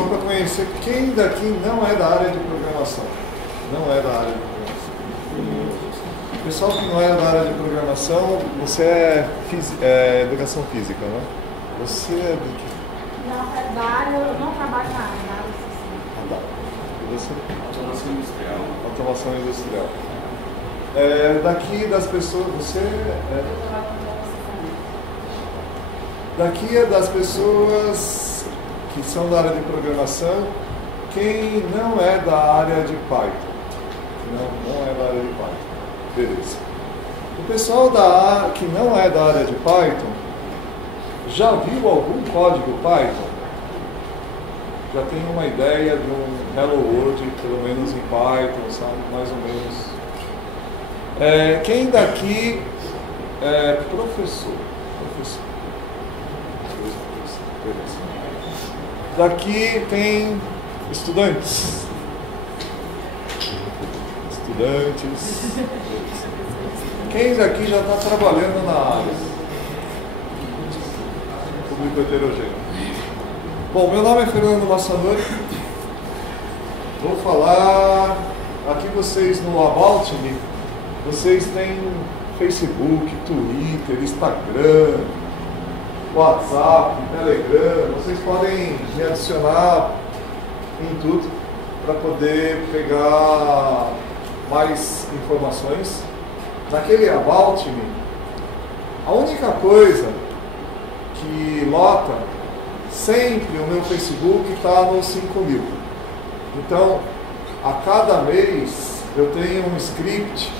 só para conhecer quem daqui não é da área de programação. Não é da área de programação. Pessoal que não é da área de programação, você é educação física, né? Você é do que? Não, da área, eu não trabalho na área Ah, tá. E você? Automação industrial. Automação industrial. Daqui das pessoas, você daqui é das pessoas que são da área de programação, quem não é da área de Python. Não é da área de Python. Beleza. O pessoal que não é da área de Python, já viu algum código Python? Já tem uma ideia de um Hello World, pelo menos em Python, sabe? Mais ou menos. Quem daqui é professor? Beleza. Daqui tem estudantes. Quem daqui já está trabalhando na área? Público heterogêneo. Bom, meu nome é Fernando Massanori. Vou falar aqui vocês no About Me. Vocês têm Facebook, Twitter, Instagram, WhatsApp, Telegram. Vocês podem me adicionar em tudo para poder pegar mais informações. Naquele About Me, a única coisa que lota sempre o meu Facebook está nos 5.000. Então, a cada mês eu tenho um script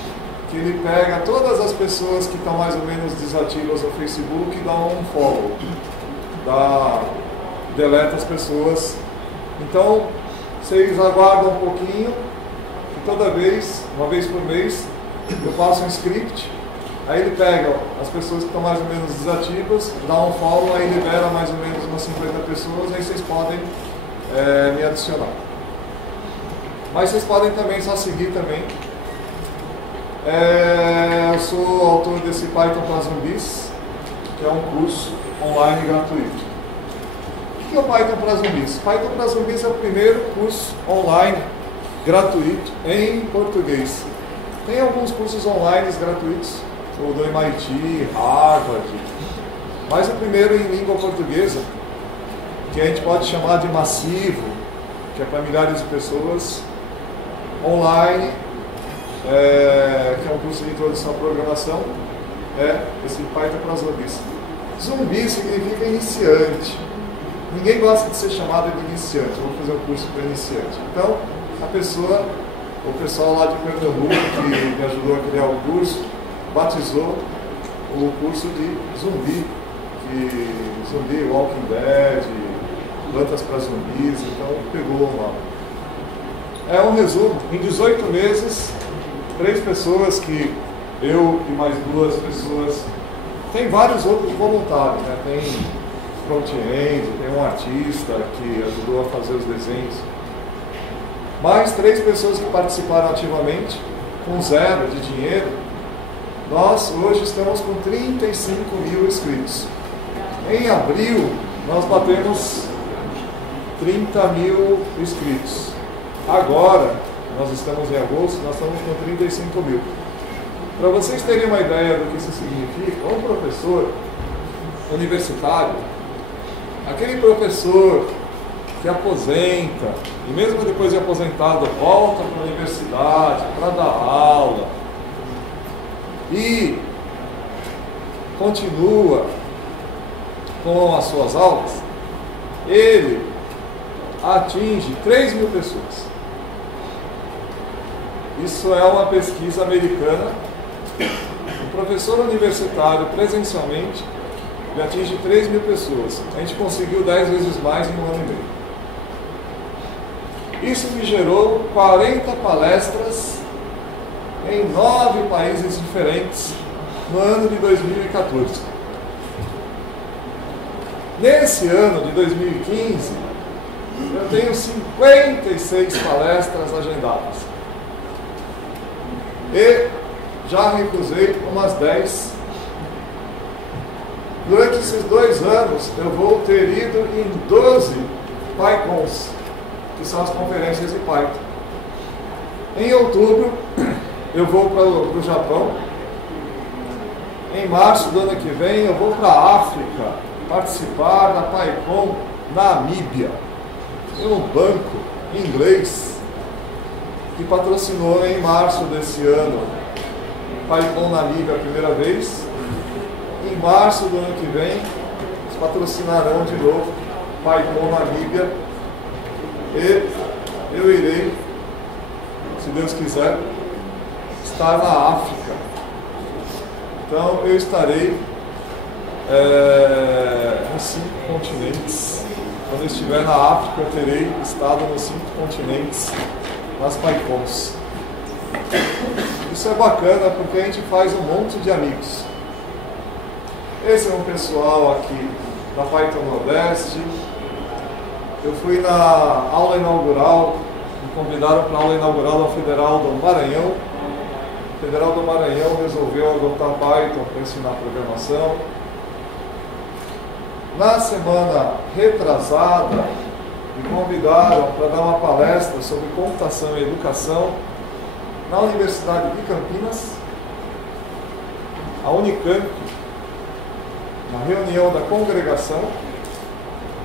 que ele pega todas as pessoas que estão mais ou menos desativas no Facebook e dá um follow, deleta as pessoas. Então, vocês aguardam um pouquinho e toda vez, uma vez por mês, eu passo um script, aí ele pega as pessoas que estão mais ou menos desativas, dá um follow, aí libera mais ou menos umas 50 pessoas, aí vocês podem me adicionar. Mas vocês podem também só seguir também. Eu sou autor desse Python para Zumbis, que é um curso online gratuito. O que é o Python para Zumbis? Python para Zumbis é o primeiro curso online gratuito em português. Tem alguns cursos online gratuitos, o do MIT, Harvard, mas o primeiro em língua portuguesa, que a gente pode chamar de massivo, que é para milhares de pessoas, online, que é um curso de introdução à programação, esse Python para Zumbis. Zumbi significa iniciante. Ninguém gosta de ser chamado de iniciante. Eu vou fazer um curso para iniciante. Então, o pessoal lá de Pernambuco, que me ajudou a criar o curso, batizou o curso de Zumbi, Zumbi, Walking Dead, Plantas para Zumbis, então pegou o nome. É um resumo, em 18 meses, 3 pessoas que eu e mais 2 pessoas, tem vários outros voluntários, né? Tem front-end, tem um artista que ajudou a fazer os desenhos. Mais 3 pessoas que participaram ativamente, com 0 de dinheiro. Nós hoje estamos com 35.000 inscritos. Em abril, nós batemos 30.000 inscritos. Agora, nós estamos em agosto, nós estamos com 35.000. Para vocês terem uma ideia do que isso significa, um professor universitário, aquele professor que aposenta, e mesmo depois de aposentado, volta para a universidade para dar aula e continua com as suas aulas, ele atinge 3.000 pessoas. Isso é uma pesquisa americana. O professor universitário, presencialmente, ele atinge 3.000 pessoas. A gente conseguiu 10 vezes mais em 1 ano e meio. Isso me gerou 40 palestras em 9 países diferentes no ano de 2014. Nesse ano de 2015, eu tenho 56 palestras agendadas. E já recusei umas 10. Durante esses 2 anos, eu vou ter ido em 12 PyCons, que são as conferências de Python. Em outubro, eu vou para o Japão. Em março do ano que vem, eu vou para a África participar da PyCon Namíbia. Tem um banco inglês que patrocinou em março desse ano PyCon Namíbia a primeira vez. Em março do ano que vem, eles patrocinarão de novo PyCon Namíbia. E eu irei, se Deus quiser, estar na África. Então eu estarei nos 5 continentes. Quando eu estiver na África, eu terei estado nos 5 continentes, nas PyCons. Isso é bacana porque a gente faz um monte de amigos. Esse é um pessoal aqui da Python Nordeste. Eu fui na aula inaugural, me convidaram para a aula inaugural da Federal do Maranhão. A Federal do Maranhão resolveu adotar Python para ensinar programação. Na semana retrasada, me convidaram para dar uma palestra sobre computação e educação na Universidade de Campinas. A Unicamp, na reunião da congregação,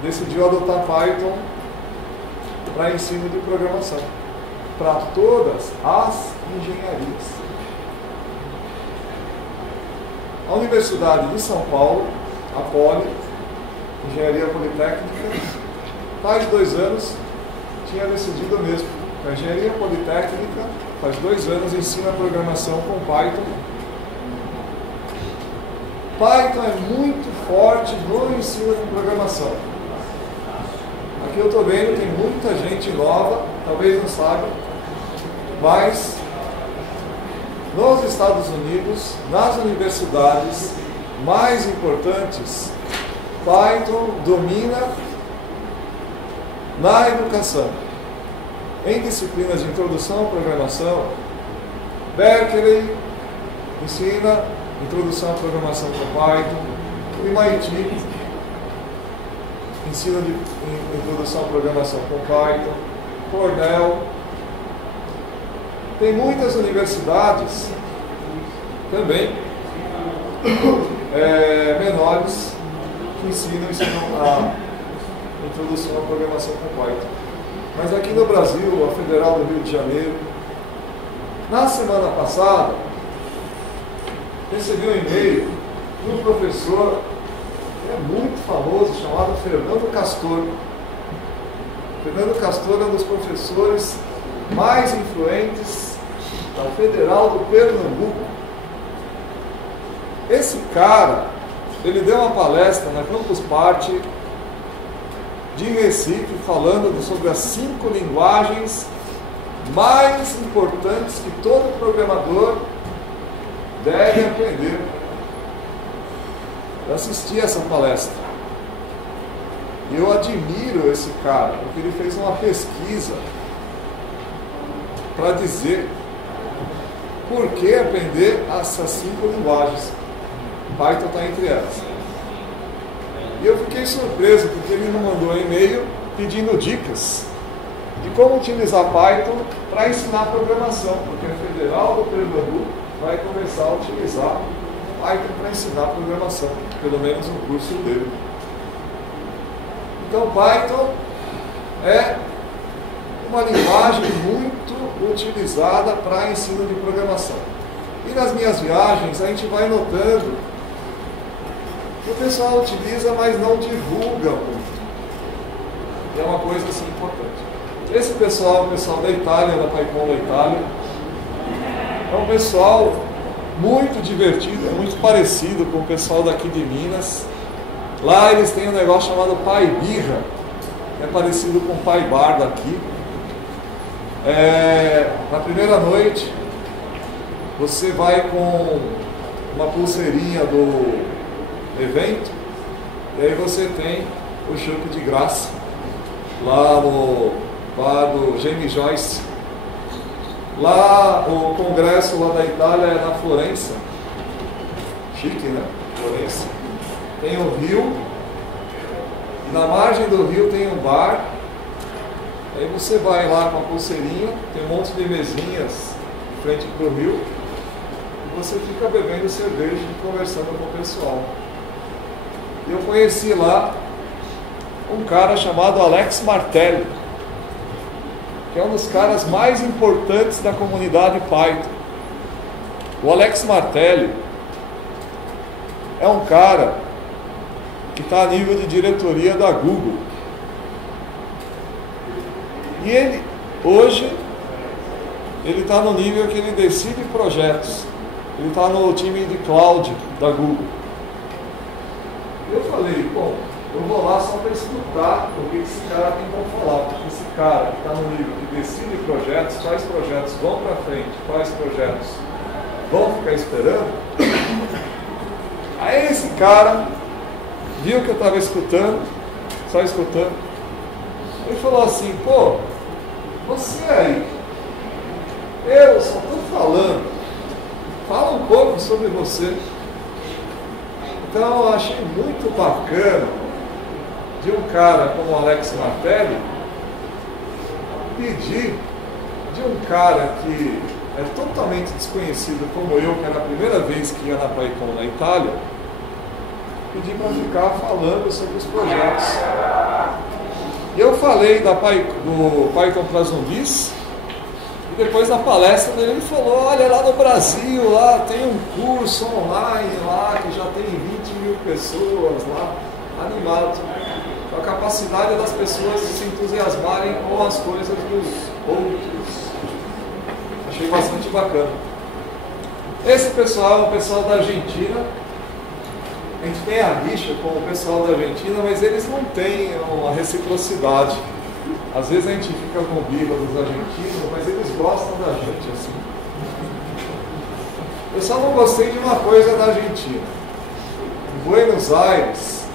decidiu adotar Python para ensino de programação para todas as engenharias. A Universidade de São Paulo, a Poli, Engenharia Politécnica, faz 2 anos, tinha decidido mesmo. A Engenharia Politécnica, faz 2 anos, ensina programação com Python. Python é muito forte no ensino de programação. Aqui eu estou vendo, tem muita gente nova, talvez não saiba, mas nos Estados Unidos, nas universidades mais importantes, Python domina na educação. Em disciplinas de introdução à programação, Berkeley ensina introdução à programação com Python, o MIT ensina de introdução à programação com Python, Cornell. Tem muitas universidades também menores que ensinam a introdução à programação com Python. Mas aqui no Brasil, a Federal do Rio de Janeiro, na semana passada, recebi um e-mail de um professor que é muito famoso, chamado Fernando Castor. Fernando Castor é um dos professores mais influentes da Federal do Pernambuco. Esse cara, ele deu uma palestra na Campus Party de Recife, falando sobre as 5 linguagens mais importantes que todo programador deve aprender. Eu assisti essa palestra e eu admiro esse cara, porque ele fez uma pesquisa para dizer por que aprender essas 5 linguagens. Python está entre elas. E eu fiquei surpreso, porque ele me mandou um e-mail pedindo dicas de como utilizar Python para ensinar programação, porque a Federal do Pernambuco vai começar a utilizar Python para ensinar programação, pelo menos no curso dele. Então Python é uma linguagem muito utilizada para ensino de programação. E nas minhas viagens a gente vai notando que o pessoal utiliza, mas não divulga muito. E é uma coisa assim importante. Esse pessoal, o pessoal da Itália, da PyCon da Itália, é um pessoal muito divertido, é muito parecido com o pessoal daqui de Minas. Lá eles têm um negócio chamado PyBirra, que é parecido com o PyBar daqui. Na primeira noite, você vai com uma pulseirinha do evento, e aí você tem o chopp de graça lá no bar do James Joyce. Lá, o congresso lá da Itália é na Florença. Chique, né? Florença. Tem o rio, e na margem do rio tem um bar, Aí você vai lá com a pulseirinha, tem um monte de mesinhas em frente para o rio, e você fica bebendo cerveja e conversando com o pessoal. E eu conheci lá um cara chamado Alex Martelli, que é um dos caras mais importantes da comunidade Python. O Alex Martelli é um cara que está a nível de diretoria da Google. E ele, hoje, ele está no nível que ele decide projetos. Ele está no time de cloud da Google. Eu falei, bom, eu vou lá só para escutar o que esse cara tem para falar. Porque esse cara que está no nível que decide projetos, quais projetos vão para frente, quais projetos vão ficar esperando. Aí esse cara viu que eu estava escutando, só escutando. Ele falou assim, pô, você aí, eu só estou falando, fala um pouco sobre você. Então eu achei muito bacana de um cara como o Alex Martelli pedir de um cara que é totalmente desconhecido como eu, que era a primeira vez que ia na PyCon na Itália, pedir para ficar falando sobre os projetos. Eu falei do Python para zumbis, e depois na palestra dele ele falou, olha, lá no Brasil, lá tem um curso online lá, que já tem 20.000 pessoas lá, animado, com a capacidade das pessoas de se entusiasmarem com as coisas dos outros. Achei bastante bacana. Esse pessoal é o pessoal da Argentina. A gente tem a rixa com o pessoal da Argentina, mas eles não têm uma reciprocidade. Às vezes a gente fica com birra dos argentinos, mas eles gostam da gente assim. Eu só não gostei de uma coisa da Argentina. Em Buenos Aires,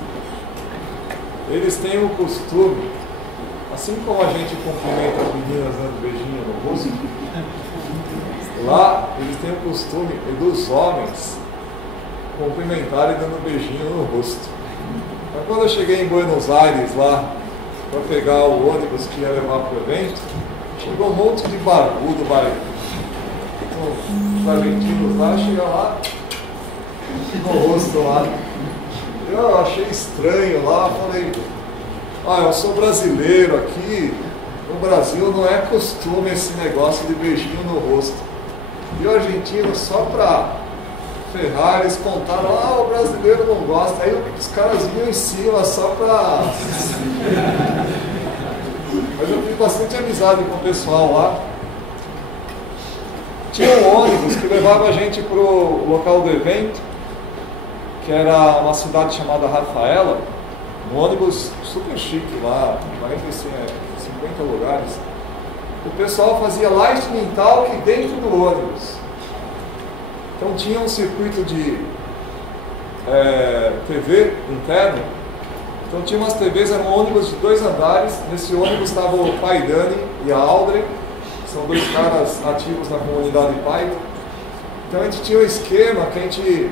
eles têm o costume, assim como a gente cumprimenta as meninas dando beijinho no rosto, lá eles têm o costume dos homens cumprimentarem dando beijinho no rosto. Mas quando eu cheguei em Buenos Aires lá, para pegar o ônibus que ia levar para o evento, chegou um monte de barbudo, os argentinos lá, chega lá, no rosto lá. Eu achei estranho lá, falei, eu sou brasileiro aqui, no Brasil não é costume esse negócio de beijinho no rosto. E o argentino, só para ferrar, eles contaram, o brasileiro não gosta. Aí os caras vinham em cima só para... Mas eu fiz bastante amizade com o pessoal lá. Tinha um ônibus que levava a gente para o local do evento, que era uma cidade chamada Rafaela, um ônibus super chique lá, 50 lugares. O pessoal fazia Lightning Talk dentro do ônibus. Então tinha um circuito de TV interno. Então tinha umas TVs, era um ônibus de 2 andares. Nesse ônibus estava o pai Dani e a Audrey, que são 2 caras ativos na comunidade Python. Então a gente tinha um esquema que a gente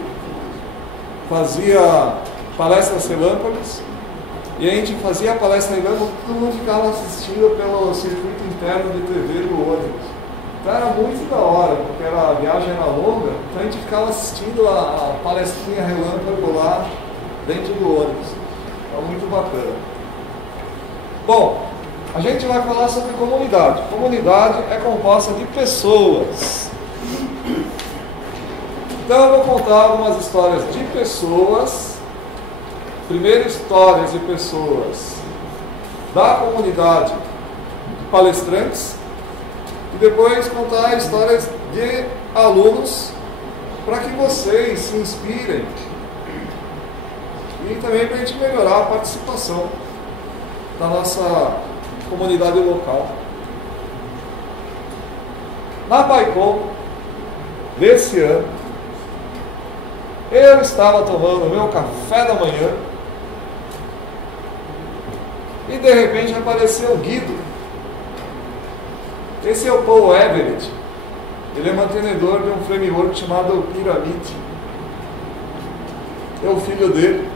fazia palestras relâmpagos, e a gente fazia a palestra relâmpago, todo mundo ficava assistindo pelo circuito interno de TV do ônibus. Então era muito da hora, porque a viagem era longa, então a gente ficava assistindo a palestrinha relâmpago lá dentro do ônibus. Então muito bacana. Bom, a gente vai falar sobre comunidade. Comunidade é composta de pessoas. Então eu vou contar algumas histórias de pessoas. Primeiro, histórias de pessoas da comunidade de palestrantes, e depois contar histórias de alunos para que vocês se inspirem e também para a gente melhorar a participação da nossa comunidade local. Na PyCon desse ano, eu estava tomando o meu café da manhã e de repente apareceu o Guido. Esse é o Paul Everett. Ele é mantenedor de um framework chamado Pyramid. É o filho dele.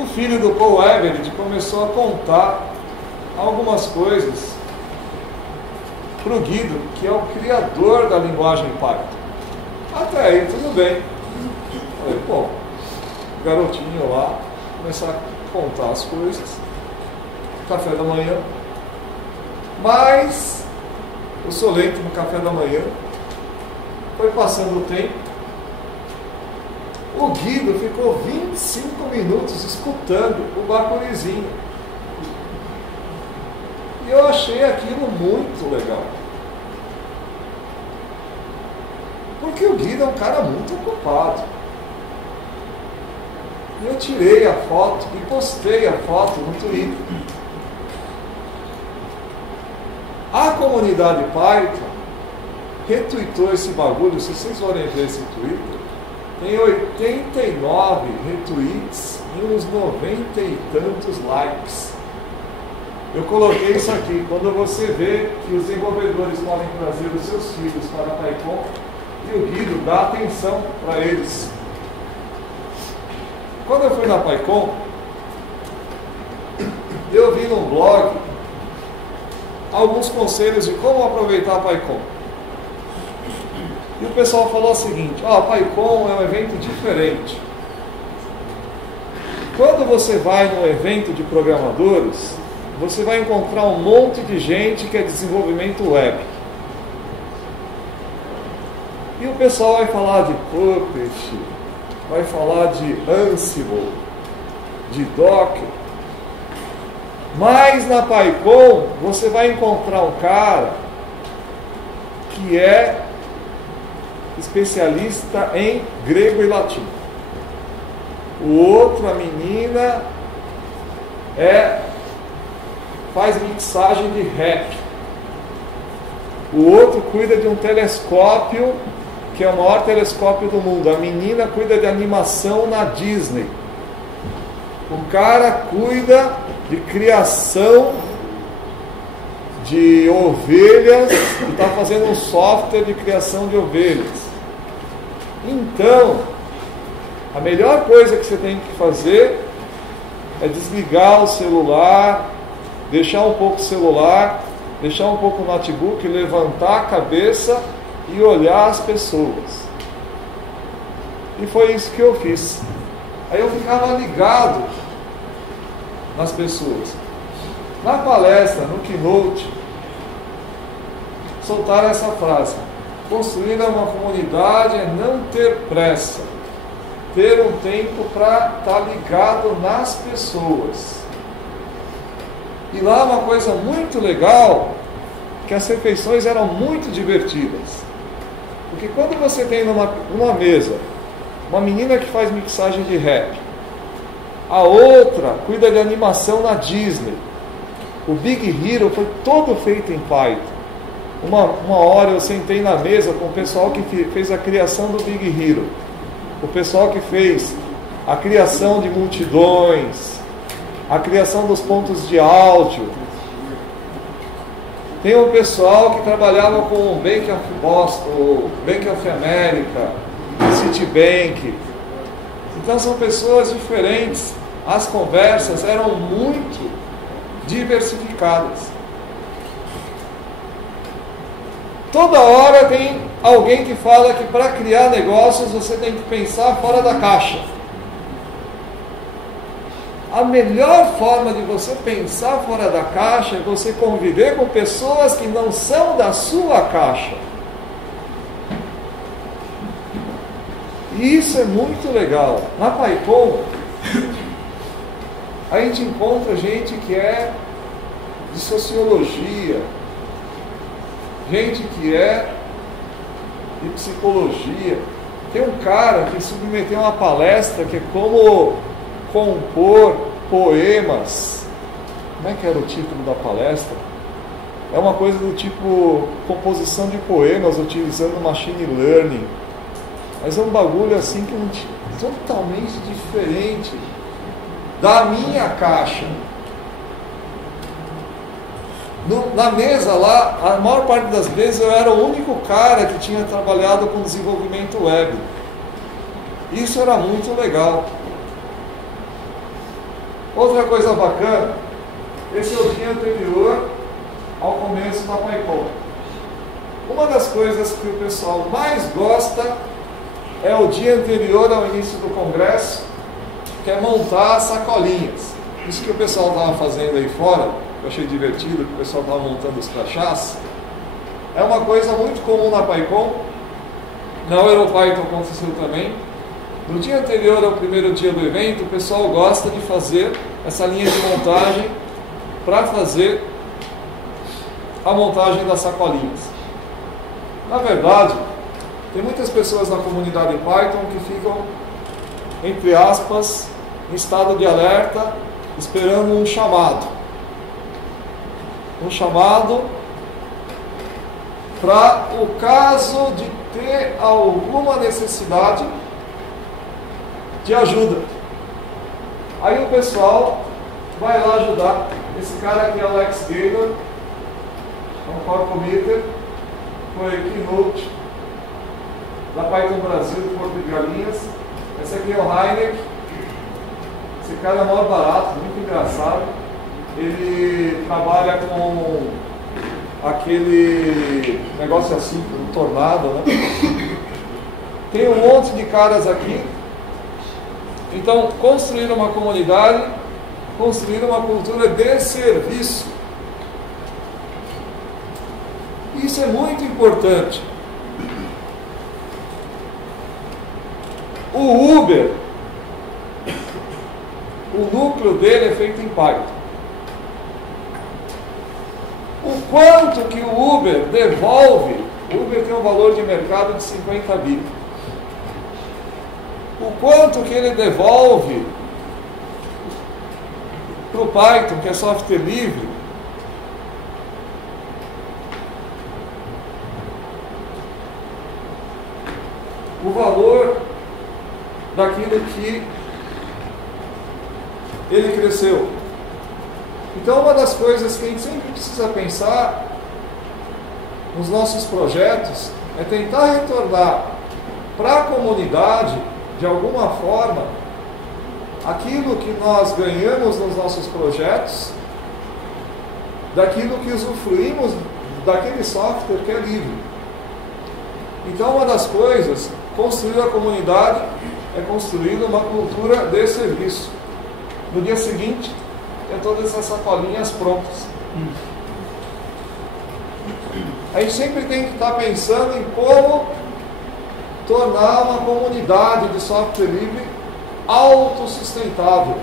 O filho do Paul Everett começou a contar algumas coisas para o Guido, que é o criador da linguagem Python. Até aí, tudo bem. Falei, bom, garotinho lá, começar a contar as coisas, café da manhã, mas eu sou lento no café da manhã, foi passando o tempo, o Guido ficou 25 minutos escutando o bacurizinho. E eu achei aquilo muito legal. Porque o Guido é um cara muito ocupado. E eu tirei a foto e postei a foto no Twitter. A comunidade Python retweetou esse bagulho. Se vocês forem ver esse Twitter, tem 89 retweets e uns 90 e tantos likes. Eu coloquei isso aqui. Quando você vê que os desenvolvedores podem trazer os seus filhos para a PyCon, e o Guido dá atenção para eles. Quando eu fui na PyCon, eu vi num blog alguns conselhos de como aproveitar a PyCon. E o pessoal falou o seguinte: a PyCon é um evento diferente. Quando você vai num evento de programadores, você vai encontrar um monte de gente que é desenvolvimento web. E o pessoal vai falar de Puppet, vai falar de Ansible, de Docker. Mas na PyCon você vai encontrar um cara que é especialista em grego e latim. O outro, a menina, faz mixagem de rap. O outro cuida de um telescópio, que é o maior telescópio do mundo. A menina cuida de animação na Disney. O cara cuida de criação de ovelhas e está fazendo um software de criação de ovelhas. Então, a melhor coisa que você tem que fazer é desligar o celular, deixar um pouco o celular, deixar um pouco o notebook, levantar a cabeça e olhar as pessoas. E foi isso que eu fiz. Aí eu ficava ligado nas pessoas. Na palestra, no keynote, soltaram essa frase: construir uma comunidade é não ter pressa, ter um tempo para estar ligado nas pessoas. E lá uma coisa muito legal, que as refeições eram muito divertidas. Porque quando você tem numa mesa uma menina que faz mixagem de rap, a outra cuida de animação na Disney, o Big Hero foi todo feito em Python. Uma hora eu sentei na mesa com o pessoal que fez a criação do Big Hero, o pessoal que fez a criação de multidões, a criação dos pontos de áudio. Tem um pessoal que trabalhava com o Bank of Boston, Bank of America, Citibank. Então são pessoas diferentes. As conversas eram muito diversificadas. Toda hora tem alguém que fala que para criar negócios você tem que pensar fora da caixa. A melhor forma de você pensar fora da caixa é você conviver com pessoas que não são da sua caixa. E isso é muito legal. Na PyCon, a gente encontra gente que é de sociologia, gente que é de psicologia. Tem um cara que submeteu uma palestra que é como compor poemas. Como é que era o título da palestra? É uma coisa do tipo composição de poemas utilizando machine learning. Mas é um bagulho assim que é totalmente diferente da minha caixa. Na mesa lá, a maior parte das vezes eu era o único cara que tinha trabalhado com desenvolvimento web. Isso era muito legal. Outra coisa bacana esse é o dia anterior ao começo da PyCon. Uma das coisas que o pessoal mais gosta é o dia anterior ao início do congresso, que é montar sacolinhas. Isso que o pessoal estava fazendo aí fora, eu achei divertido, que o pessoal estava montando os crachás, é uma coisa muito comum na PyCon, na EuroPython aconteceu também. No dia anterior ao primeiro dia do evento, o pessoal gosta de fazer essa linha de montagem para fazer a montagem das sacolinhas. Na verdade, tem muitas pessoas na comunidade Python que ficam, entre aspas, em estado de alerta, esperando um chamado. Um chamado para o caso de ter alguma necessidade de ajuda. Aí o pessoal vai lá ajudar. Esse cara aqui é o Alex Gaylor, é um core committer, foi keynote da Python Brasil, do Porto de Galinhas. Esse aqui é o Heineck. Esse cara é maior barato, muito engraçado. Ele trabalha com aquele negócio assim, um tornado, né? Tem um monte de caras aqui. Então, construir uma comunidade, construir uma cultura de serviço. Isso é muito importante. O Uber, o núcleo dele é feito em Python. O quanto que o Uber devolve, o Uber tem um valor de mercado de 50 bi. O quanto que ele devolve para o Python, que é software livre, o valor daquilo que ele cresceu. Então, uma das coisas que a gente sempre precisa pensar nos nossos projetos é tentar retornar para a comunidade, de alguma forma, aquilo que nós ganhamos nos nossos projetos, daquilo que usufruímos daquele software que é livre. Então, uma das coisas, construir a comunidade, é construir uma cultura de serviço. No dia seguinte, tem todas essas sacolinhas prontas. A gente sempre tem que estar pensando em como tornar uma comunidade de software livre autossustentável.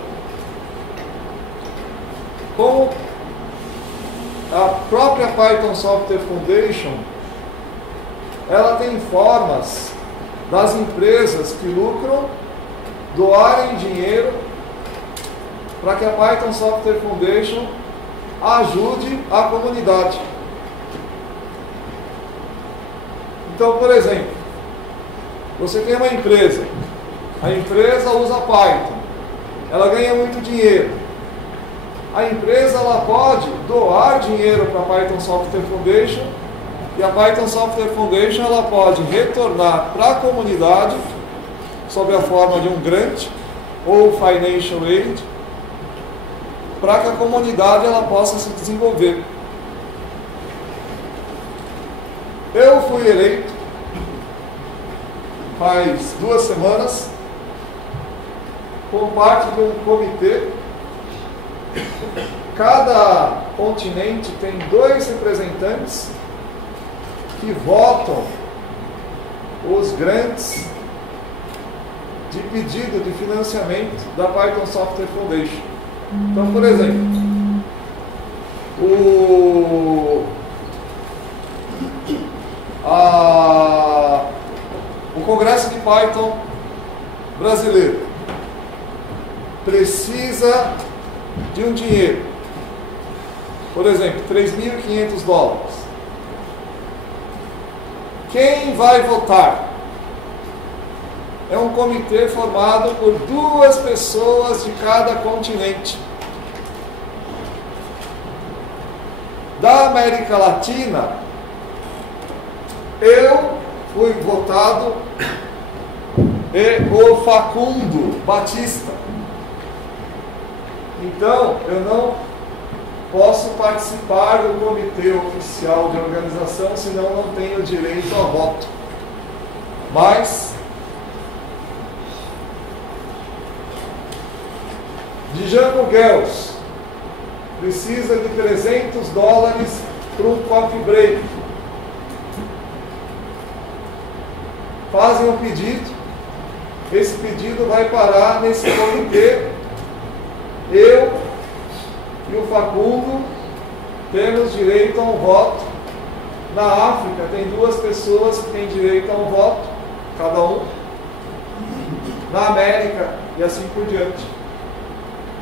Como a própria Python Software Foundation, ela tem formas das empresas que lucram doarem dinheiro para que a Python Software Foundation ajude a comunidade. Então, por exemplo, você tem uma empresa, a empresa usa Python, ela ganha muito dinheiro. A empresa ela pode doar dinheiro para a Python Software Foundation e a Python Software Foundation ela pode retornar para a comunidade sob a forma de um grant ou financial aid para que a comunidade ela possa se desenvolver. Eu fui eleito faz 2 semanas como parte de um comitê. Cada continente tem 2 representantes que votam os grants de pedido de financiamento da Python Software Foundation. Então, por exemplo, o Congresso de Python brasileiro precisa de um dinheiro, por exemplo, $3.500. Quem vai votar? É um comitê formado por 2 pessoas de cada continente. Da América Latina, eu fui votado e o Facundo Batista. Então, eu não posso participar do comitê oficial de organização, senão não tenho direito a voto. Mas Django Girls precisa de $300 para um coffee break. Fazem um pedido, esse pedido vai parar nesse comitê. Eu e o Facundo temos direito a um voto. Na África tem 2 pessoas que têm direito a um voto, cada um. Na América e assim por diante.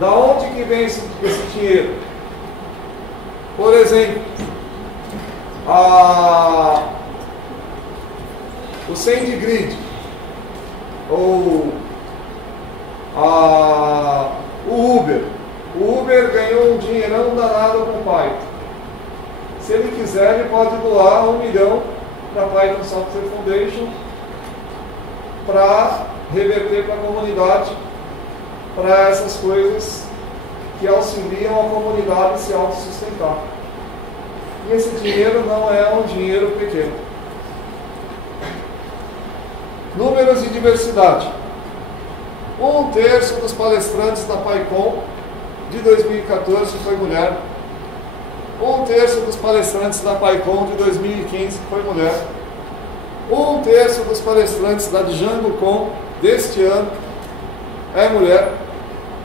Da onde que vem esse dinheiro? Por exemplo, o SendGrid, ou o Uber. O Uber ganhou um dinheirão danado com o Python. Se ele quiser, ele pode doar $1 milhão para a Python Software Foundation para reverter para a comunidade, para essas coisas que auxiliam a comunidade a se autossustentar. E esse dinheiro não é um dinheiro pequeno. Números de diversidade. 1/3 dos palestrantes da PyCon de 2014 foi mulher. 1/3 dos palestrantes da PyCon de 2015 foi mulher. 1/3 dos palestrantes da DjangoCon deste ano é mulher.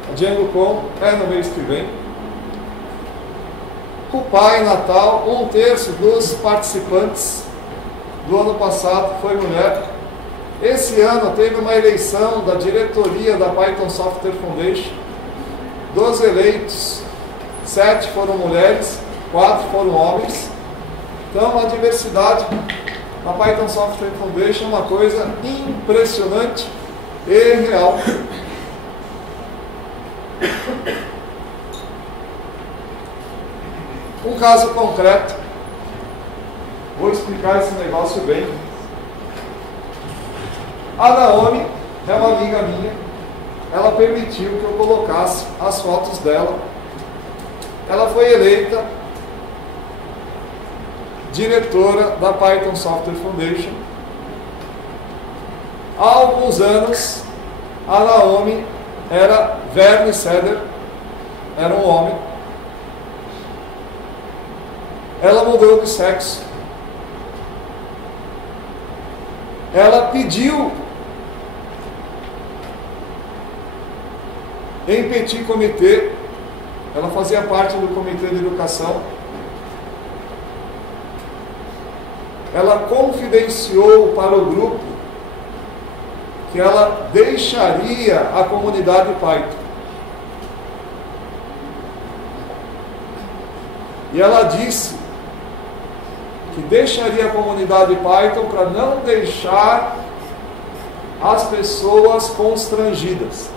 A DjangoCon é no mês que vem. O Pai Natal, 1/3 dos participantes do ano passado foi mulher. Esse ano teve uma eleição da diretoria da Python Software Foundation. Dos eleitos, 7 foram mulheres, 4 foram homens. Então a diversidade na Python Software Foundation é uma coisa impressionante e real. Um caso concreto, vou explicar esse negócio bem. A Naomi é uma amiga minha, ela permitiu que eu colocasse as fotos dela. Ela foi eleita diretora da Python Software Foundation. Há alguns anos, a Naomi era Verne Seder, era um homem. Ela mudou de sexo. Ela pediu em petit comitê, ela fazia parte do comitê de educação. Ela confidenciou para o grupo que ela deixaria a comunidade Python. E ela disse que deixaria a comunidade Python para não deixar as pessoas constrangidas.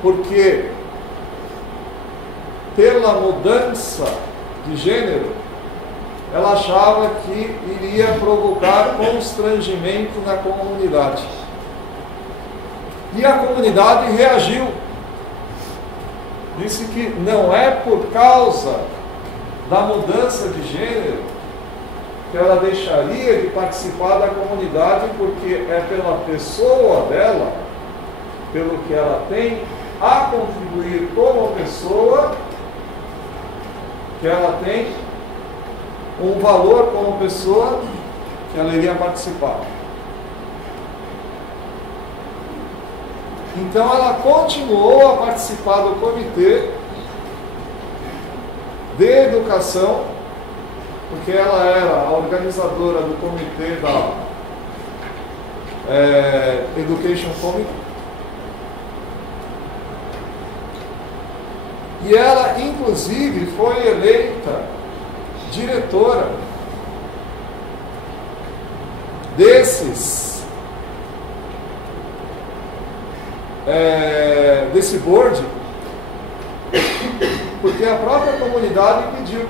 Porque pela mudança de gênero, ela achava que iria provocar constrangimento na comunidade. E a comunidade reagiu. Disse que não é por causa da mudança de gênero que ela deixaria de participar da comunidade, porque é pela pessoa dela, pelo que ela tem a contribuir como pessoa, que ela tem um valor como pessoa, que ela iria participar. Então ela continuou a participar do comitê de educação, porque ela era a organizadora do comitê da Education Committee. E ela, inclusive, foi eleita diretora desse board, porque a própria comunidade pediu.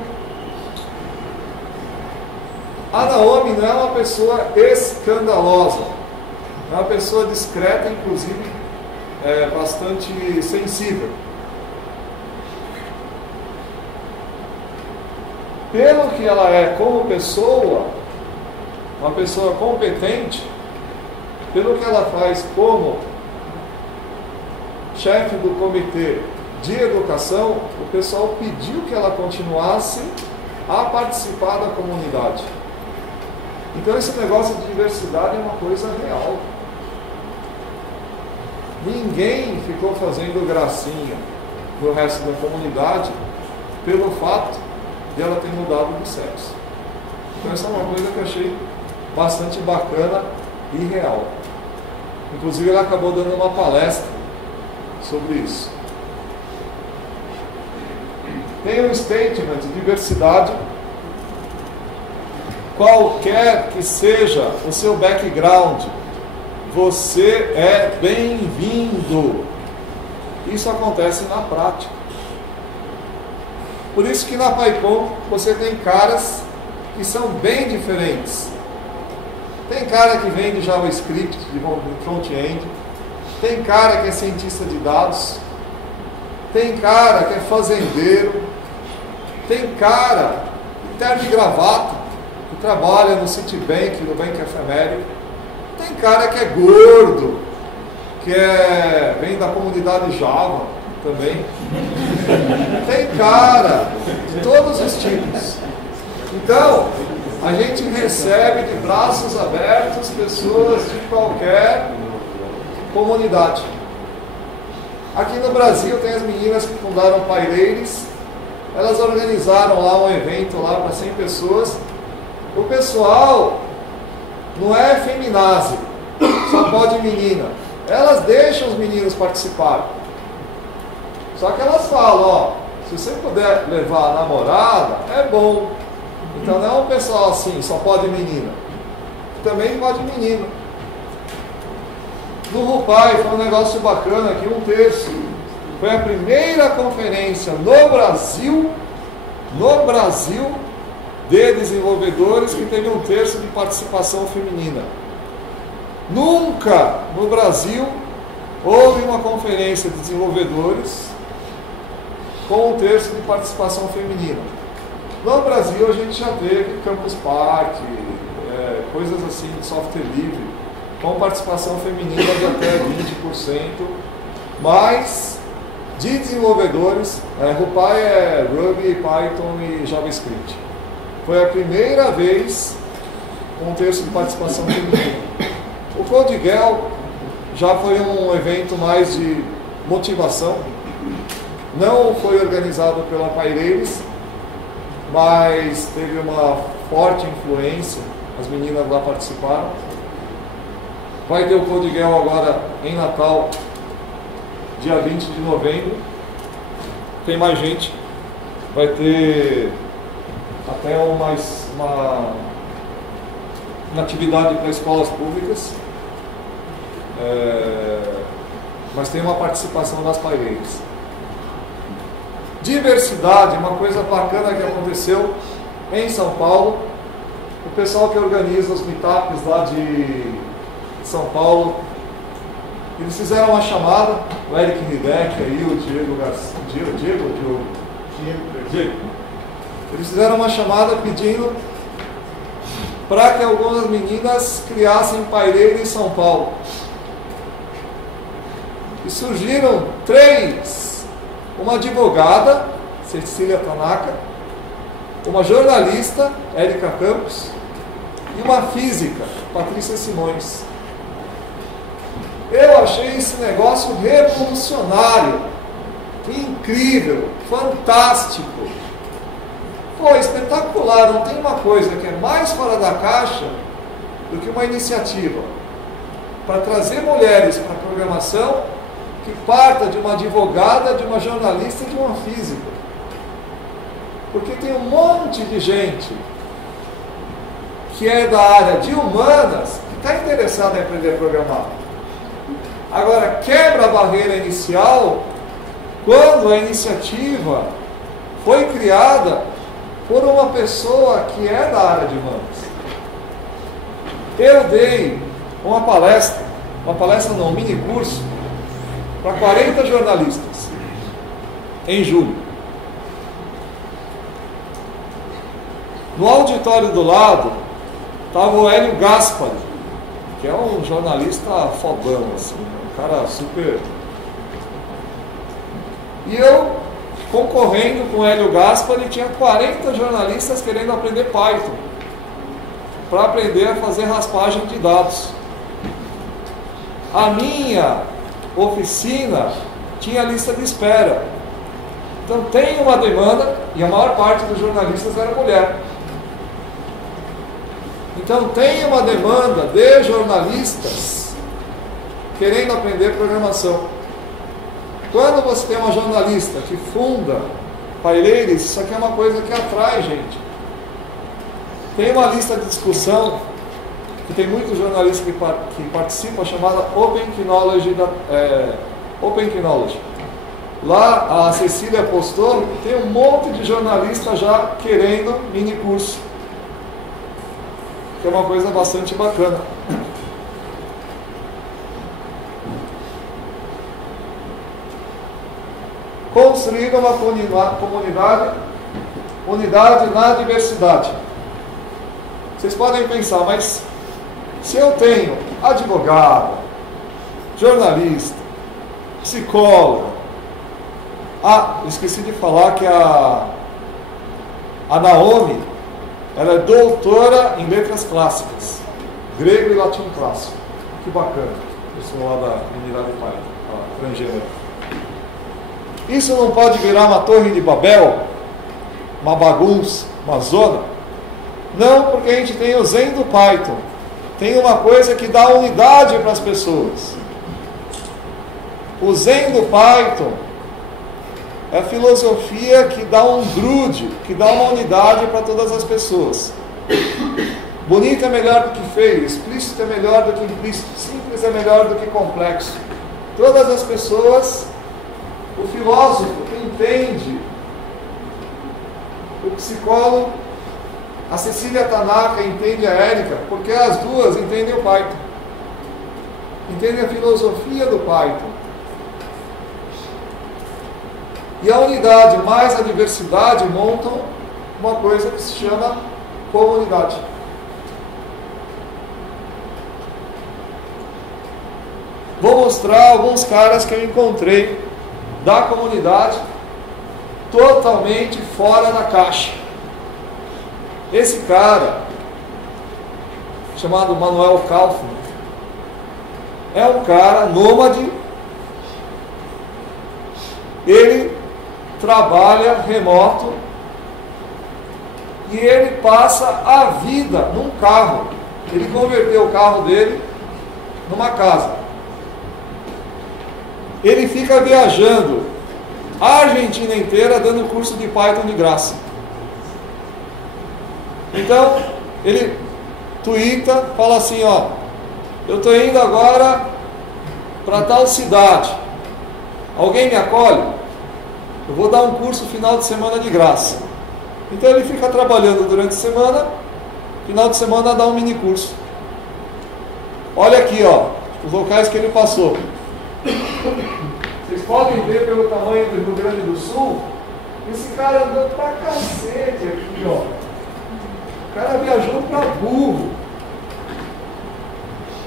A Naomi não é uma pessoa escandalosa, é uma pessoa discreta, inclusive bastante sensível. pelo que ela é como pessoa, uma pessoa competente, pelo que ela faz como chefe do comitê de educação, o pessoal pediu que ela continuasse a participar da comunidade. Então esse negócio de diversidade é uma coisa real. Ninguém ficou fazendo gracinha no resto da comunidade pelo fato de ela ter mudado de sexo. Então essa é uma coisa que eu achei bastante bacana e real. Inclusive ela acabou dando uma palestra sobre isso. Tem um statement de diversidade. Qualquer que seja o seu background, você é bem-vindo. Isso acontece na prática. Por isso que na PyCon você tem caras que são bem diferentes. Tem cara que vem de JavaScript, de front-end. Tem cara que é cientista de dados. Tem cara que é fazendeiro. Tem cara de terno e gravata, que trabalha no Citibank, no Bank of America. Tem cara que é gordo, que vem da comunidade Java também. Tem cara de todos os tipos. Então, a gente recebe de braços abertos pessoas de qualquer comunidade. Aqui no Brasil tem as meninas que fundaram Paireiros. Elas organizaram lá um evento lá para 100 pessoas. O pessoal não é feminazi, só pode menina. Elas deixam os meninos participarem. Só que elas falam, ó, se você puder levar a namorada, é bom. Então não é um pessoal assim, só pode menina. Também pode menino. No Rupai foi um negócio bacana aqui, 1/3. Foi a primeira conferência no Brasil, de desenvolvedores que teve 1/3 de participação feminina. Nunca no Brasil houve uma conferência de desenvolvedores com 1/3 de participação feminina. No Brasil a gente já teve Campus Party, coisas assim de software livre, com participação feminina de até 20%, mas de desenvolvedores, Rupai é Ruby, Python e JavaScript. Foi a primeira vez com 1/3 de participação feminina. O CodeGel já foi um evento mais de motivação. Não foi organizado pela Paireiros, mas teve uma forte influência. As meninas lá participaram. Vai ter o CodeGel agora em Natal, dia 20 de novembro. Tem mais gente. Vai ter até uma atividade para escolas públicas. Mas tem uma participação das Paireiros. Diversidade, uma coisa bacana que aconteceu em São Paulo. O pessoal que organiza os meetups lá de São Paulo, eles fizeram uma chamada, o Eric Hideck aí, o Diego Garcia, Diego. Eles fizeram uma chamada pedindo para que algumas meninas criassem Paireiro em São Paulo. E surgiram 3. Uma advogada, Cecília Tanaka, uma jornalista, Érica Campos, e uma física, Patrícia Simões. Eu achei esse negócio revolucionário, incrível, fantástico. Pô, espetacular, não tem uma coisa que é mais fora da caixa do que uma iniciativa para trazer mulheres para a programação que parta de uma advogada, de uma jornalista e de uma física. Porque tem um monte de gente que é da área de humanas que está interessada em aprender a programar. Agora, quebra a barreira inicial quando a iniciativa foi criada por uma pessoa que é da área de humanas. Eu dei uma palestra não, um mini curso, para 40 jornalistas, em julho. No auditório do lado estava o Hélio Gaspari, que é um jornalista fodão, assim, um cara super... E eu, concorrendo com o Hélio Gaspari, tinha 40 jornalistas querendo aprender Python, para aprender a fazer raspagem de dados. A minha oficina tinha lista de espera. Então tem uma demanda, e a maior parte dos jornalistas era mulher. Então tem uma demanda de jornalistas querendo aprender programação. Quando você tem uma jornalista que funda PyLadies, isso aqui é uma coisa que atrai gente. Tem uma lista de discussão, que tem muitos jornalistas que participam, chamada Open Knowledge. Open Knowledge. Lá a Cecília postou, tem um monte de jornalistas já querendo mini curso, que é uma coisa bastante bacana. Construir uma comunidade, unidade na diversidade. Vocês podem pensar, mas se eu tenho advogado, jornalista, psicólogo... esqueci de falar que a Naomi, ela é doutora em letras clássicas, grego e latim clássico. Que bacana, pessoal lá da Unidade Python, a transgênero. Isso não pode virar uma torre de Babel, uma bagunça, uma zona? Não, porque a gente tem o Zen do Python. Tem uma coisa que dá unidade para as pessoas. O Zen do Python é a filosofia que dá um grude, que dá uma unidade para todas as pessoas. Bonito é melhor do que feio, explícito é melhor do que implícito, simples é melhor do que complexo. Todas as pessoas, o filósofo entende, o psicólogo, a Cecília Tanaka entende a Érica, porque as duas entendem o Python, entendem a filosofia do Python. E a unidade mais a diversidade montam uma coisa que se chama comunidade. Vou mostrar alguns caras que eu encontrei da comunidade totalmente fora da caixa. Esse cara, chamado Manuel Kaufmann, é um cara nômade. Ele trabalha remoto e ele passa a vida num carro. Ele converteu o carro dele numa casa. Ele fica viajando a Argentina inteira dando curso de Python de graça. Então, ele tuita, fala assim, ó, eu estou indo agora para tal cidade. Alguém me acolhe? Eu vou dar um curso final de semana de graça. Então ele fica trabalhando durante a semana, final de semana dá um mini curso. Olha aqui, ó, os locais que ele passou. Vocês podem ver pelo tamanho do Rio Grande do Sul, esse cara andou pra cacete aqui, ó. O cara viajou pra burro.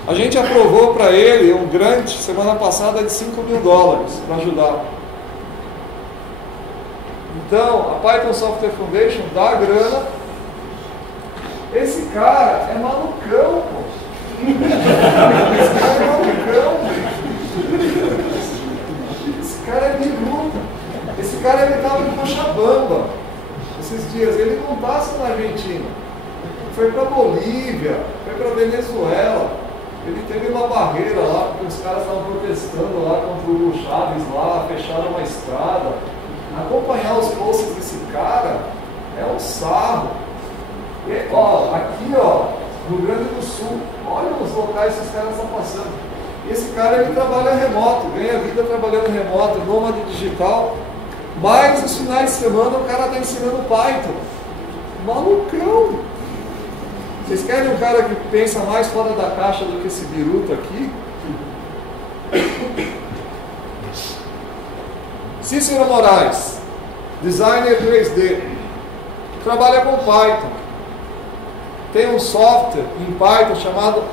A gente aprovou para ele um grant semana passada de $5 mil para ajudar. Então, a Python Software Foundation dá grana. Esse cara é malucão, pô. Esse cara é malucão, velho. Esse cara é biruta. Esse cara, ele estava em Cochabamba esses dias. Ele não passa na Argentina. Foi para Bolívia, foi para Venezuela. Ele teve uma barreira lá, porque os caras estavam protestando lá contra o Hugo Chávez lá, fecharam uma estrada. Acompanhar os posts desse cara é um sarro. E, ó, aqui, ó, no Rio Grande do Sul, olha os locais que os caras estão passando. E esse cara, ele trabalha remoto, ganha vida trabalhando remoto, nômade digital, mas os finais de semana o cara está ensinando Python. Malucão! Vocês querem um cara que pensa mais fora da caixa do que esse biruta aqui? Cícero Moraes, designer 3D, trabalha com Python. tem um software em Python chamado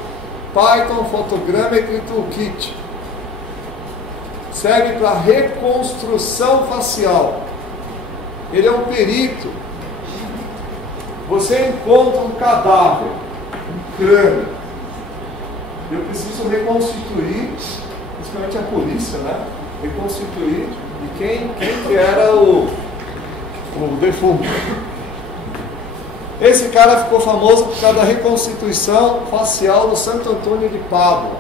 Python Photogrammetry Toolkit. Serve para reconstrução facial. Ele é um perito. Você encontra um cadáver, um crânio. Eu preciso reconstituir, principalmente a polícia, né? Reconstituir de quem que era o defunto. Esse cara ficou famoso por causa da reconstituição facial do Santo Antônio de Pádua.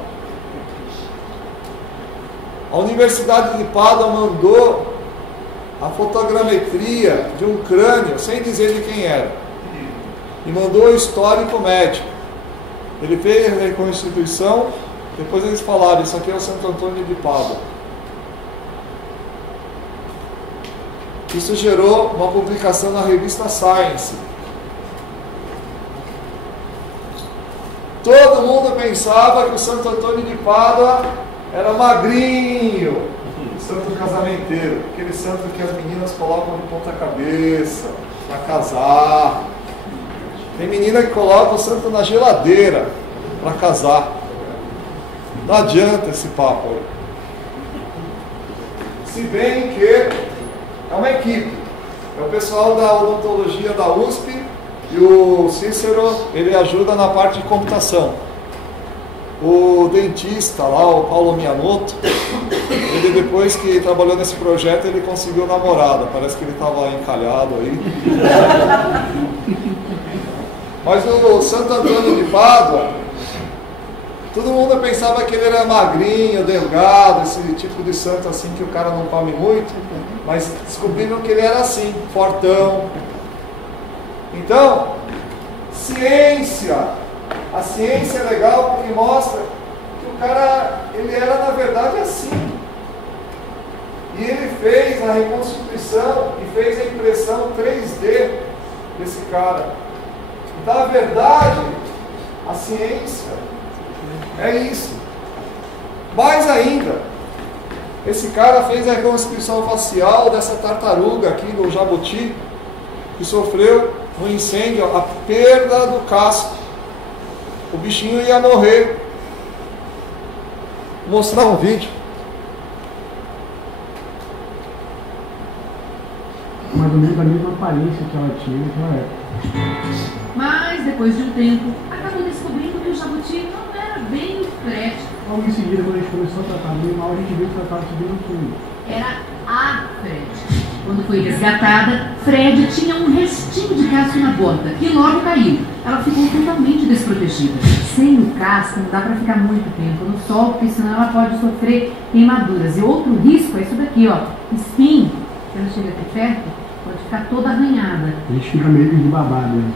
A Universidade de Pádua mandou a fotogrametria de um crânio, sem dizer de quem era, e mandou o histórico médico. Ele fez a reconstituição, depois eles falaram, isso aqui é o Santo Antônio de Pádua. Isso gerou uma publicação na revista Science. Todo mundo pensava que o Santo Antônio de Pádua era magrinho, santo casamenteiro, aquele santo que as meninas colocam de ponta cabeça para casar. Tem menina que coloca o santo na geladeira para casar. Não adianta esse papo aí. Se bem que é uma equipe. É o pessoal da odontologia da USP e o Cícero, ele ajuda na parte de computação. O dentista lá, o Paulo Miyamoto, ele depois que trabalhou nesse projeto, ele conseguiu namorada. Parece que ele estava encalhado aí. Mas o Santo Antônio de Pádua, todo mundo pensava que ele era magrinho, delgado, esse tipo de santo assim que o cara não come muito, mas descobriram que ele era assim, fortão. Então, ciência. A ciência é legal porque mostra que o cara, ele era na verdade assim. E ele fez a reconstituição e fez a impressão 3D desse cara. Então, a verdade, a ciência, é isso. Mais ainda, esse cara fez a reconstituição facial dessa tartaruga aqui no Jabuti, que sofreu no incêndio a perda do casco. O bichinho ia morrer. Vou mostrar um vídeo. Mais ou menos a mesma aparência que ela tinha naquela época. Mas, depois de um tempo, acabou descobrindo que o Jabuti não era bem o Fred. Logo em seguida, quando a gente começou a tratar do animal, a gente viu que tratava de bem no fundo. Era a Fred. Quando foi resgatada, Fred tinha um restinho de casco na borda e logo caiu. Ela ficou totalmente desprotegida. Sem o casco não dá para ficar muito tempo no sol, porque senão ela pode sofrer queimaduras. E outro risco é isso daqui, ó, espinho. Se ela chega aqui perto, pode ficar toda arranhada. A gente fica meio de babado, né?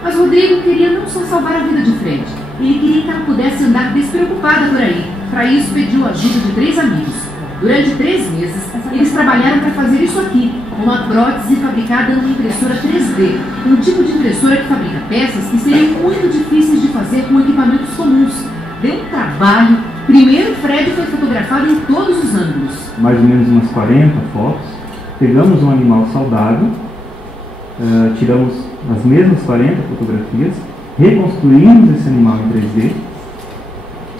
Mas Rodrigo queria não só salvar a vida de Fred, ele queria que ela pudesse andar despreocupada por aí. Para isso, pediu a ajuda de 3 amigos. Durante 3 meses, eles trabalharam para fazer isso aqui, uma prótese fabricada numa impressora 3D, um tipo de impressora que fabrica peças que seriam muito difíceis de fazer com equipamentos comuns. Deu um trabalho. Primeiro, Fred foi fotografado em todos os ângulos. Mais ou menos umas 40 fotos. Pegamos um animal saudável, tiramos as mesmas 40 fotografias, reconstruímos esse animal em 3D,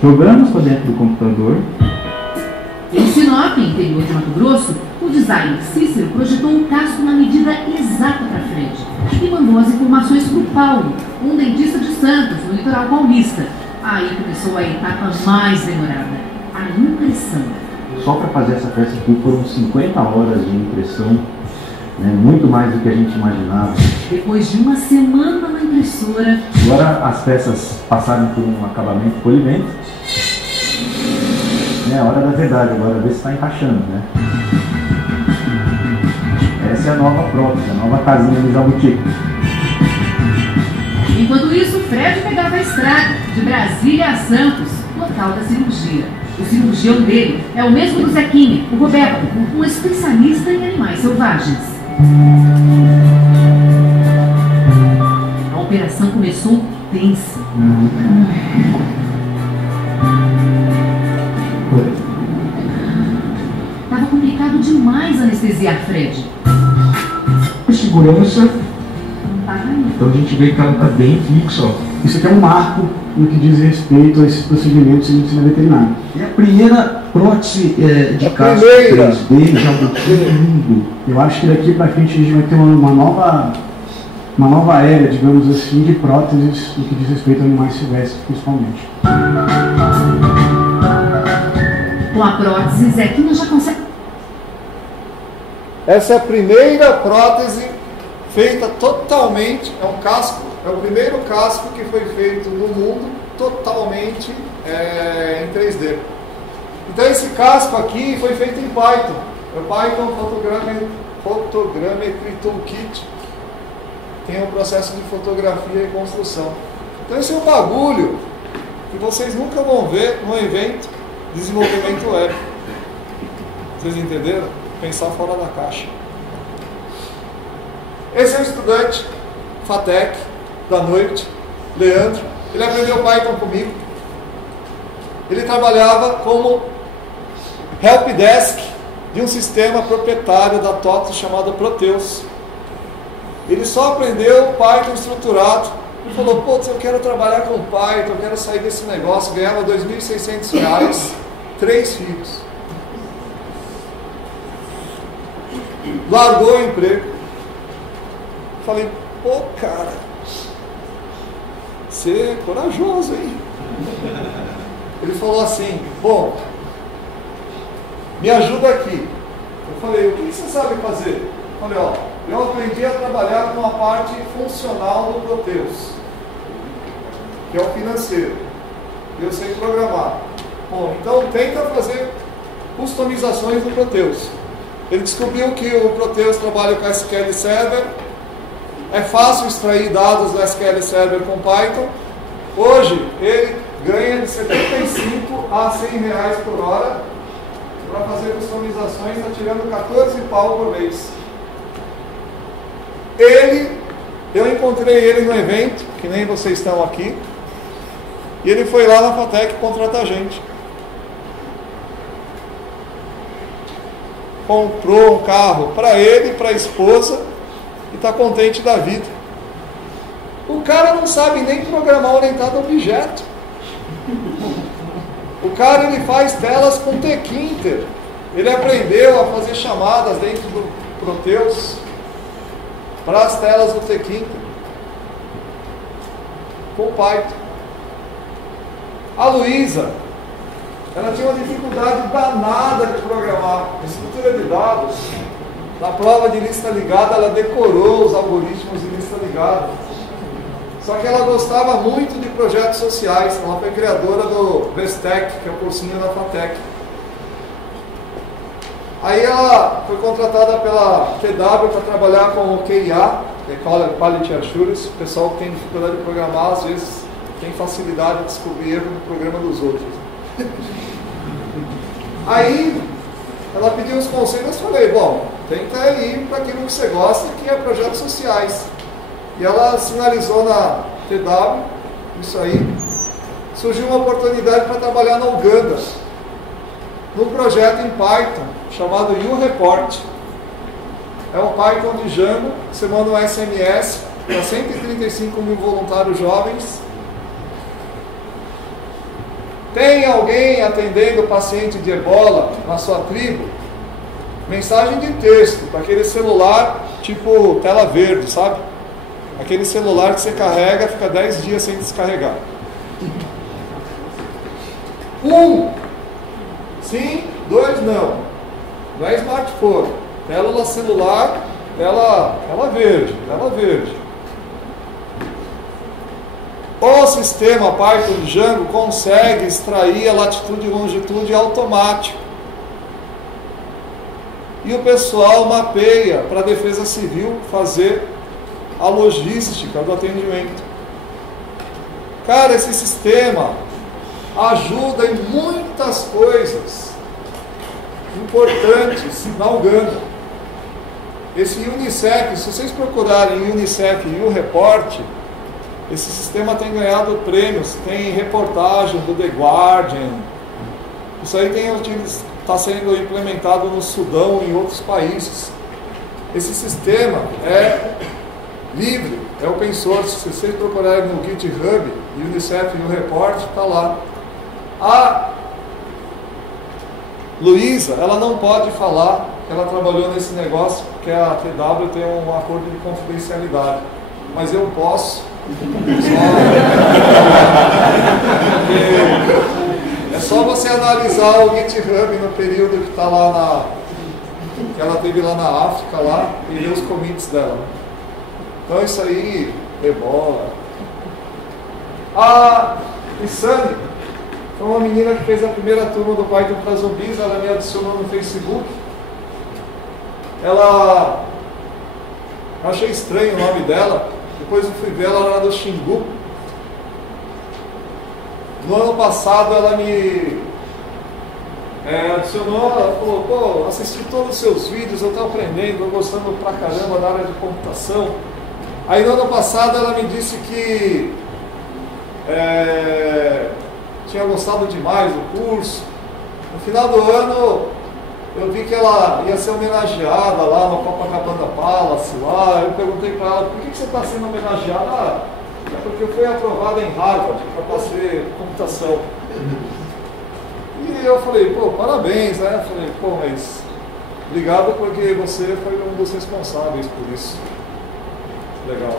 jogamos para dentro do computador. Em Sinop, interior de Mato Grosso, o designer Cícero projetou um casco na medida exata para Fred e mandou as informações para o Paulo, um dentista de Santos, no litoral paulista. Aí começou a etapa mais demorada, a impressão. Só para fazer essa peça aqui foram 50 horas de impressão, né, muito mais do que a gente imaginava. Depois de uma semana na impressora... Agora as peças passaram por um acabamento polivalente. É a hora da verdade, agora ver se está encaixando, né? Essa é a nova prótese, a nova casinha do Jabuti. Enquanto isso, Fred pegava a estrada de Brasília a Santos, local da cirurgia. O cirurgião dele é o mesmo do Zequinha, o Roberto, um especialista em animais selvagens. A operação começou tensa. Estava complicado demais anestesiar Fred. A segurança não estava indo. Então a gente vê que ela está bem fixa. Isso aqui é um marco no que diz respeito a esses procedimentos em medicina veterinária. E a primeira prótese de casco 3D já do mundo. Eu acho que daqui para frente a gente vai ter uma nova era, digamos assim, de próteses no que diz respeito a animais silvestres, principalmente. Com a prótese, Zequinha já consegue... Essa é a primeira prótese feita totalmente, é um casco, é o primeiro casco que foi feito no mundo totalmente em 3D. Então esse casco aqui foi feito em Python, é o Python Photogrammetry Toolkit, tem um processo de fotografia e construção. Então esse é um bagulho que vocês nunca vão ver no evento de desenvolvimento web. Vocês entenderam? Pensar fora da caixa. Esse é um estudante FATEC da noite, Leandro. Ele aprendeu Python comigo. Ele trabalhava como helpdesk de um sistema proprietário da TOTOS chamado Proteus. Ele só aprendeu Python estruturado e falou: putz, eu quero trabalhar com Python, eu quero sair desse negócio. Ganhava R$ 2.600, 3 filhos. Largou o emprego. Falei: pô, cara, você é corajoso, hein? Ele falou assim: bom, me ajuda aqui. Eu falei: o que você sabe fazer? Eu falei: ó, eu aprendi a trabalhar com a parte funcional do Proteus, que é o financeiro. Eu sei programar. Bom, então tenta fazer customizações do Proteus. Ele descobriu que o Proteus trabalha com SQL Server. É fácil extrair dados do SQL Server com Python. Hoje ele ganha de 75 a 100 reais por hora para fazer customizações, está tirando 14 pau por mês. Eu encontrei ele no evento, que nem vocês estão aqui, e ele foi lá na FATEC contratar a gente. Comprou um carro para ele e para a esposa e está contente da vida. O cara não sabe nem programar orientado a objeto. O cara, ele faz telas com Tkinter. Ele aprendeu a fazer chamadas dentro do Proteus para as telas do Tkinter com Python. A Luísa, ela tinha uma dificuldade danada de programar estrutura de dados. Na prova de lista ligada, ela decorou os algoritmos de lista ligada. Só que ela gostava muito de projetos sociais. Ela foi criadora do Vestec, que é o cursinho da FATEC. Aí ela foi contratada pela TW para trabalhar com o QIA, que é Quality Assurance. O pessoal que tem dificuldade de programar, às vezes tem facilidade de descobrir erro no programa dos outros. Aí ela pediu uns conselhos e eu falei: bom, tenta ir para aquilo que você gosta, que é projetos sociais. E ela sinalizou na TW, isso aí. Surgiu uma oportunidade para trabalhar na Uganda, num projeto em Python, chamado UReport. É um Python de Django, você manda um SMS para 135 mil voluntários jovens. Tem alguém atendendo paciente de ebola na sua tribo? Mensagem de texto, para aquele celular tipo tela verde, sabe? Aquele celular que você carrega, fica 10 dias sem descarregar. Sim, 2 não. Não é smartphone. Tela celular, tela verde, tela verde. O sistema Python de Django consegue extrair a latitude e longitude automático. E o pessoal mapeia para a Defesa Civil fazer a logística do atendimento. Cara, esse sistema ajuda em muitas coisas importantes na Uganda. Esse UNICEF, se vocês procurarem UNICEF e UReport, esse sistema tem ganhado prêmios, tem reportagem do The Guardian. Isso aí está sendo implementado no Sudão e em outros países. Esse sistema é livre, é open source. Se vocês procurarem no GitHub, Unicef e o Report, está lá. A Luísa, ela não pode falar que ela trabalhou nesse negócio, porque a TW tem um acordo de confidencialidade. Mas eu posso. É só você analisar o GitHub no período que está lá que ela teve lá na África lá, e ler os commits dela. Então isso aí rebola. A Isane foi uma menina que fez a primeira turma do Python para zumbis, ela me adicionou no Facebook. Eu achei estranho o nome dela, depois eu fui ver, ela era do Xingu. No ano passado ela me adicionou, ela falou, pô, assisti todos os seus vídeos, eu estou aprendendo, estou gostando pra caramba da área de computação. Aí no ano passado ela me disse que tinha gostado demais do curso. No final do ano eu vi que ela ia ser homenageada lá no Copacabana Palace lá. Eu perguntei para ela, por que você está sendo homenageada? É porque eu fui aprovada em Harvard para fazer computação. E eu falei, pô, parabéns, né? Eu falei, pô, mas obrigado porque você foi um dos responsáveis por isso. Legal.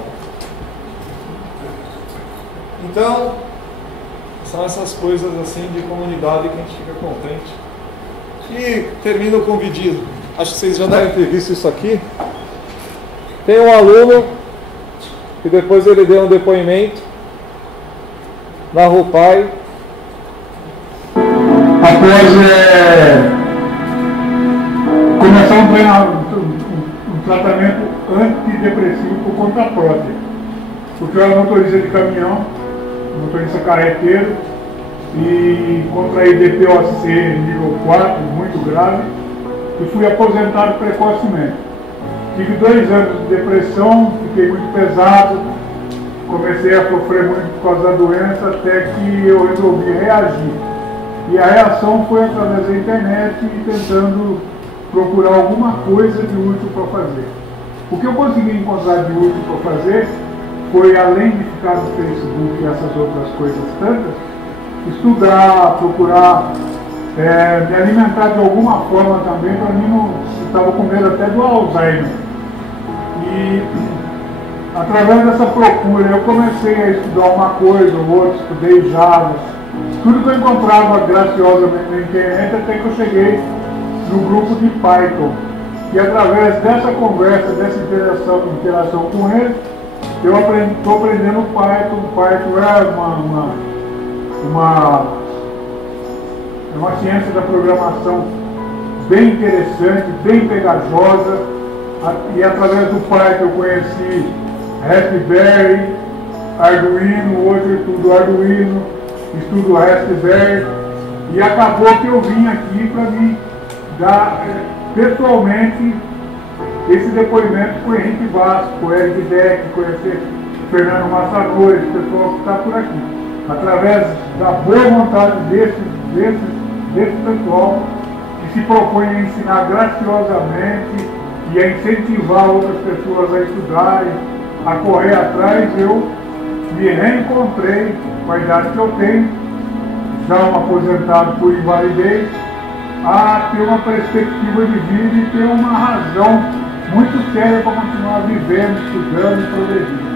Então, são essas coisas assim de comunidade que a gente fica contente. E termino com um pedido. Acho que vocês já devem ter visto isso aqui. Tem um aluno que depois ele deu um depoimento na RUPAI. Após começar um tratamento antidepressivo por conta própria. Porque eu era motorista de caminhão, motorista carreteiro, e contraí DPOC nível 4, muito grave, e fui aposentado precocemente. Tive 2 anos de depressão, fiquei muito pesado, comecei a sofrer muito por causa da doença, até que eu resolvi reagir. E a reação foi através da internet e tentando procurar alguma coisa de útil para fazer. O que eu consegui encontrar de útil para fazer foi, além de ficar no Facebook e essas outras coisas tantas, estudar, procurar me alimentar de alguma forma também, para mim não estava com medo até do Alzheimer. E através dessa procura eu comecei a estudar uma coisa ou outra, estudei Java, tudo que eu encontrava graciosamente na internet, até que eu cheguei no grupo de Python. E através dessa conversa, dessa interação com ele, eu estou aprendendo Python. Python é uma ciência da programação bem interessante, bem pegajosa. E através do Python eu conheci Raspberry, Arduino, hoje eu estudo Arduino, estudo Raspberry. E acabou que eu vim aqui para me dar pessoalmente esse depoimento com o Henrique Vasco, com o Eric Deck, conhecer Fernando Massanori, esse pessoal que está por aqui. Através da boa vontade desse pessoal que se propõe a ensinar graciosamente e a incentivar outras pessoas a estudarem, a correr atrás, eu me reencontrei com a idade que eu tenho, já um aposentado por invalidez, a ter uma perspectiva de vida e ter uma razão muito séria para continuar vivendo, estudando e progredindo.